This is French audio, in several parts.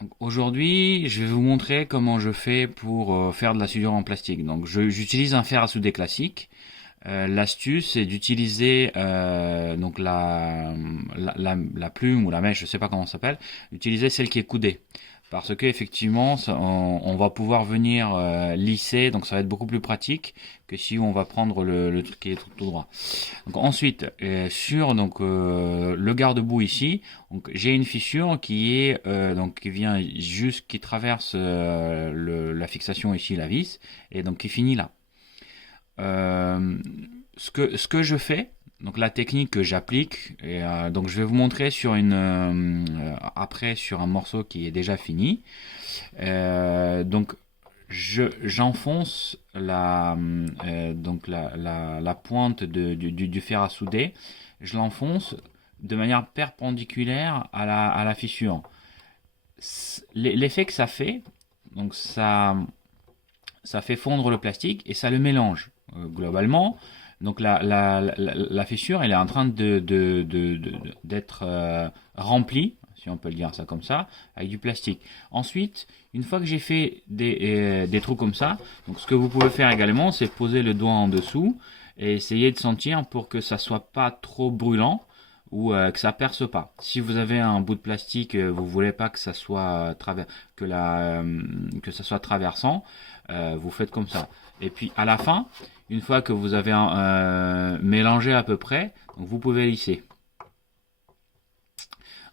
Donc, aujourd'hui, je vais vous montrer comment je fais pour faire de la soudure en plastique. Donc, j'utilise un fer à souder classique. L'astuce, c'est d'utiliser donc la plume ou la mèche, je sais pas comment ça s'appelle, d'utiliser celle qui est coudée. Parce que effectivement, on va pouvoir venir lisser, donc ça va être beaucoup plus pratique que si on va prendre le truc qui est tout droit. Donc ensuite, sur le garde-boue ici, donc j'ai une fissure qui est donc qui vient juste qui traverse la fixation ici, la vis, et donc qui finit là. Euh, ce que je fais, donc la technique que j'applique, et, donc je vais vous montrer sur après sur un morceau qui est déjà fini. Donc j'enfonce la pointe du fer à souder, je l'enfonce de manière perpendiculaire à la fissure. L'effet que ça fait, donc ça fait fondre le plastique et ça le mélange. Globalement, donc la fissure, elle est en train d'être remplie, si on peut le dire ça comme ça, avec du plastique. Ensuite, une fois que j'ai fait des trous comme ça, donc ce que vous pouvez faire également, c'est poser le doigt en dessous et essayer de sentir pour que ça soit pas trop brûlant ou que ça perce pas. Si vous avez un bout de plastique, vous voulez pas que ça soit que ça soit traversant, vous faites comme ça. Et puis à la fin, une fois que vous avez mélangé à peu près, donc vous pouvez lisser.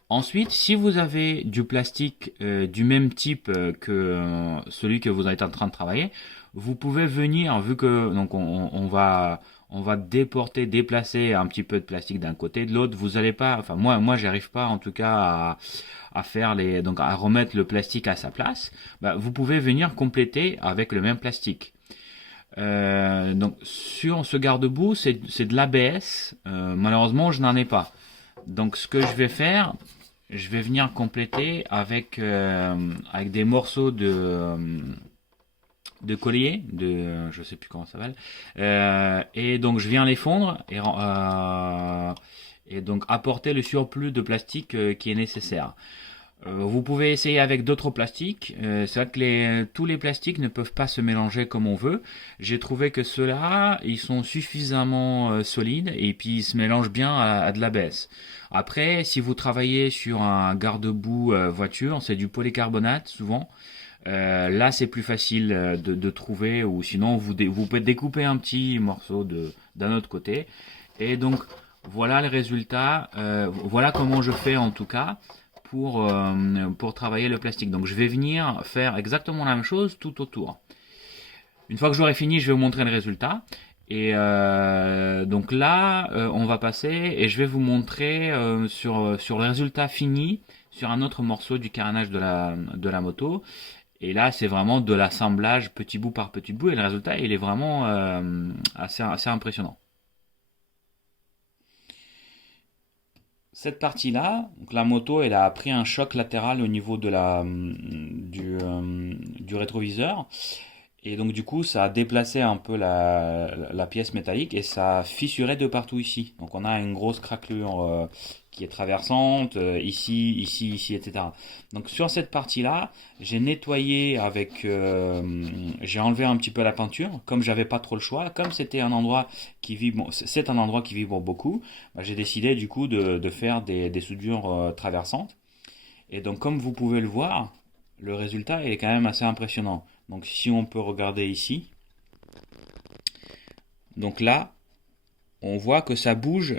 Ensuite, si vous avez du plastique du même type que celui que vous êtes en train de travailler, vous pouvez venir, vu que donc on va déplacer un petit peu de plastique d'un côté, de l'autre. Vous allez pas, enfin moi j'arrive pas en tout cas à faire donc à remettre le plastique à sa place. Bah, vous pouvez venir compléter avec le même plastique. Donc sur ce garde-boue, c'est de l'ABS. Malheureusement, je n'en ai pas. Donc ce que je vais faire, je vais venir compléter avec des morceaux de collier, je sais plus comment ça s'appelle. Et donc je viens les fondre et donc apporter le surplus de plastique qui est nécessaire. Vous pouvez essayer avec d'autres plastiques. C'est vrai que tous les plastiques ne peuvent pas se mélanger comme on veut. J'ai trouvé que ceux-là, ils sont suffisamment solides et puis ils se mélangent bien à de l'ABS. Après, si vous travaillez sur un garde-boue voiture, c'est du polycarbonate souvent. Là, c'est plus facile de trouver, ou sinon vous pouvez découper un petit morceau d'un autre côté. Et donc voilà le résultat. Voilà comment je fais en tout cas pour travailler le plastique. Donc je vais venir faire exactement la même chose tout autour. Une fois que j'aurai fini, je vais vous montrer le résultat. Et donc là, on va passer et je vais vous montrer sur le résultat fini sur un autre morceau du carénage de la moto. Et là, c'est vraiment de l'assemblage petit bout par petit bout et le résultat, il est vraiment assez impressionnant. Cette partie-là, donc la moto, elle a pris un choc latéral au niveau du rétroviseur. Et donc du coup, ça a déplacé un peu la pièce métallique et ça a fissuré de partout ici. Donc on a une grosse craquelure qui est traversante, ici, etc. Donc sur cette partie-là, j'ai nettoyé j'ai enlevé un petit peu la peinture, comme j'avais pas trop le choix, comme c'était un endroit qui vibre, c'est un endroit qui vibre beaucoup, bah, j'ai décidé du coup de faire des soudures traversantes. Et donc comme vous pouvez le voir, le résultat est quand même assez impressionnant. Donc si on peut regarder ici, donc là, on voit que ça bouge,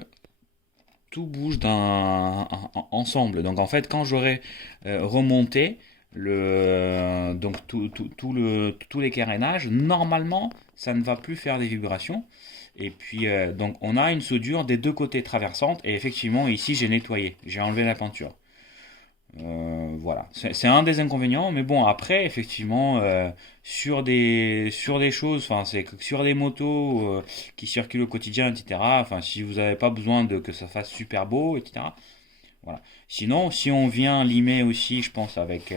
tout bouge ensemble. Donc en fait, quand j'aurai remonté donc tous les carénages, normalement, ça ne va plus faire des vibrations. Et puis donc on a une soudure des deux côtés traversante. Et effectivement, ici j'ai nettoyé, j'ai enlevé la peinture. Voilà, c'est un des inconvénients, mais bon, après, effectivement, sur des choses, enfin, c'est que sur des motos qui circulent au quotidien, etc., enfin, si vous n'avez pas besoin de que ça fasse super beau, etc., voilà. Sinon, si on vient limer aussi, je pense, avec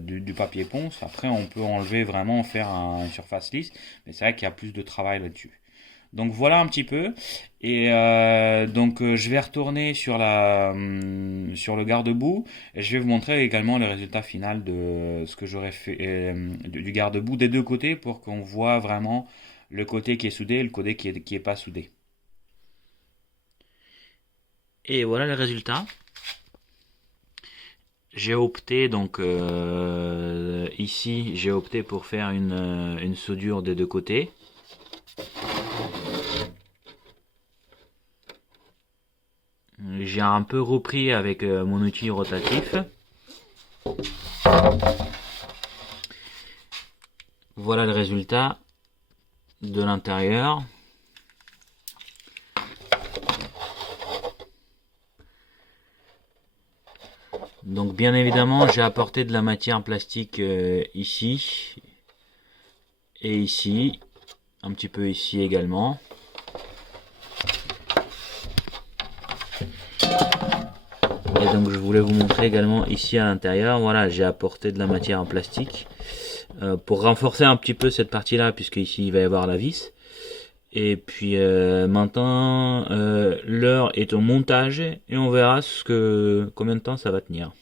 du papier ponce, après, on peut enlever vraiment, faire une surface lisse, mais c'est vrai qu'il y a plus de travail là-dessus. Donc voilà un petit peu. Et je vais retourner sur le garde-boue et je vais vous montrer également le résultat final de ce que j'aurais fait du garde-boue des deux côtés pour qu'on voit vraiment le côté qui est soudé et le côté qui est pas soudé. Et voilà le résultat. J'ai opté ici j'ai opté pour faire une soudure des deux côtés. J'ai un peu repris avec mon outil rotatif. Voilà le résultat de l'intérieur. Donc bien évidemment j'ai apporté de la matière plastique ici et ici, un petit peu ici également. Et donc je voulais vous montrer également ici à l'intérieur, voilà, j'ai apporté de la matière en plastique pour renforcer un petit peu cette partie là, puisque ici il va y avoir la vis. Et puis maintenant l'heure est au montage et on verra combien de temps ça va tenir.